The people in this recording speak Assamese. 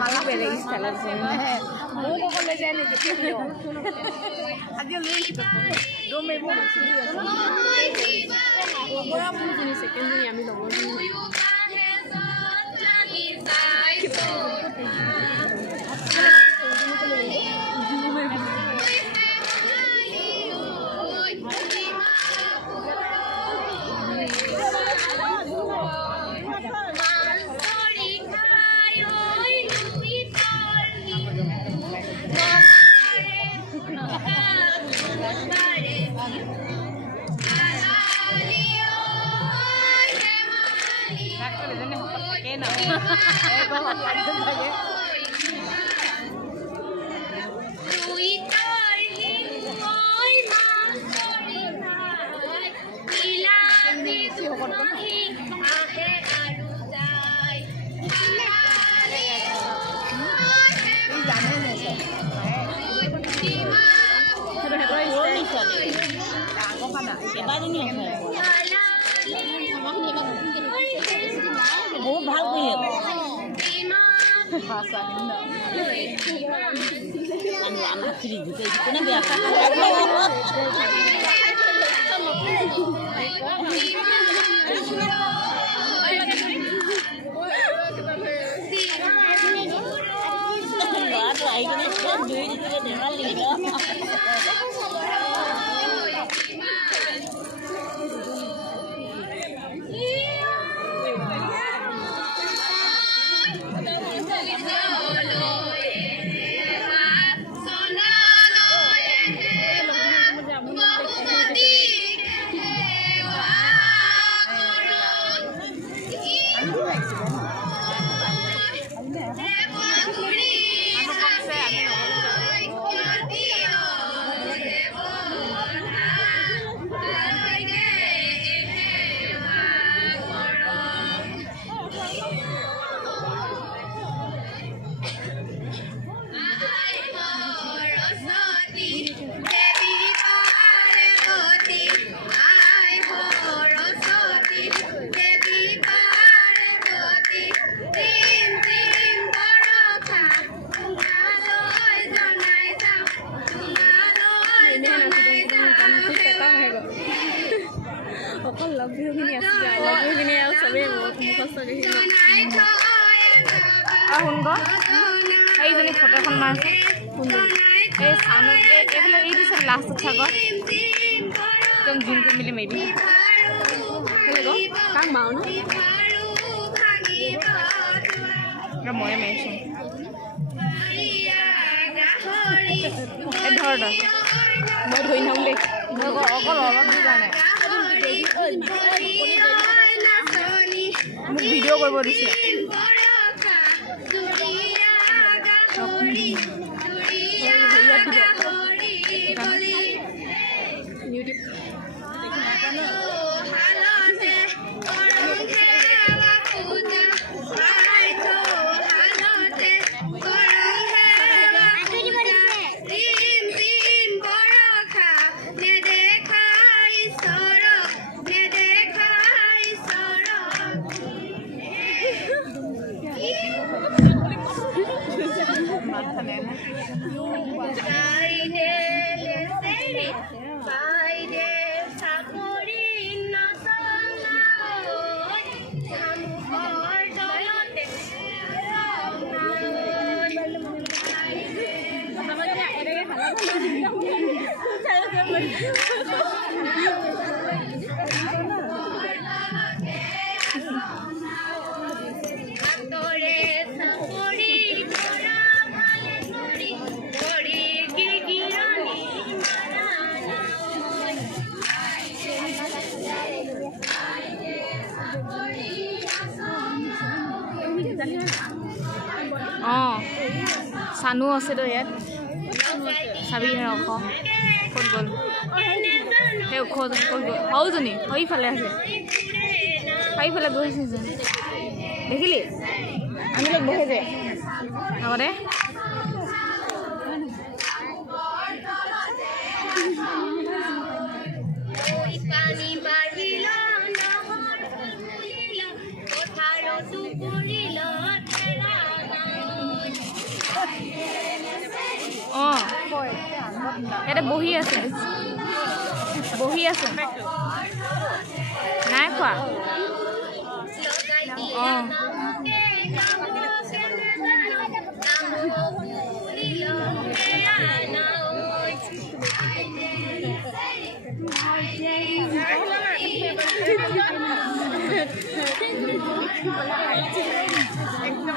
মালা বেলেগ ষ্টাইলত আছে মোক অকলে যায় নেকি আজি লৈ দম এইব পৰা পুজনী সেকেন্ডজনী আমি লগৰজনী बहुत ভাল কই ভাষা হিন্দা আমি ফ্রি দিতে কোন বেয়া बात आई के सब दुई दिन के देना लिखा এইজনী ফটোখন মাৰিছে এই চাউন এইফালে এই দিছে লাষ্ট থাক একদম জুমটো মিলি মাৰিবি কাক মাৰো ন ময়ে মাৰিছোঁ ধৰ ধৰ মই ধৰি নাম দেই অকল অলপ যোৱা নাই মোক ভিডিঅ' কৰিব দিছে सानू আছে তো ইয়াত চাবি ৰখ ক'ত গ'ল সেই ওখজনী ক'ত গ'ল সৰুজনী সেইফালে আছে সেইফালে বহিছে যেন দেখিলি আমি লোক বহে যে আগতে এটা বহি আছে নাই খোৱা একদম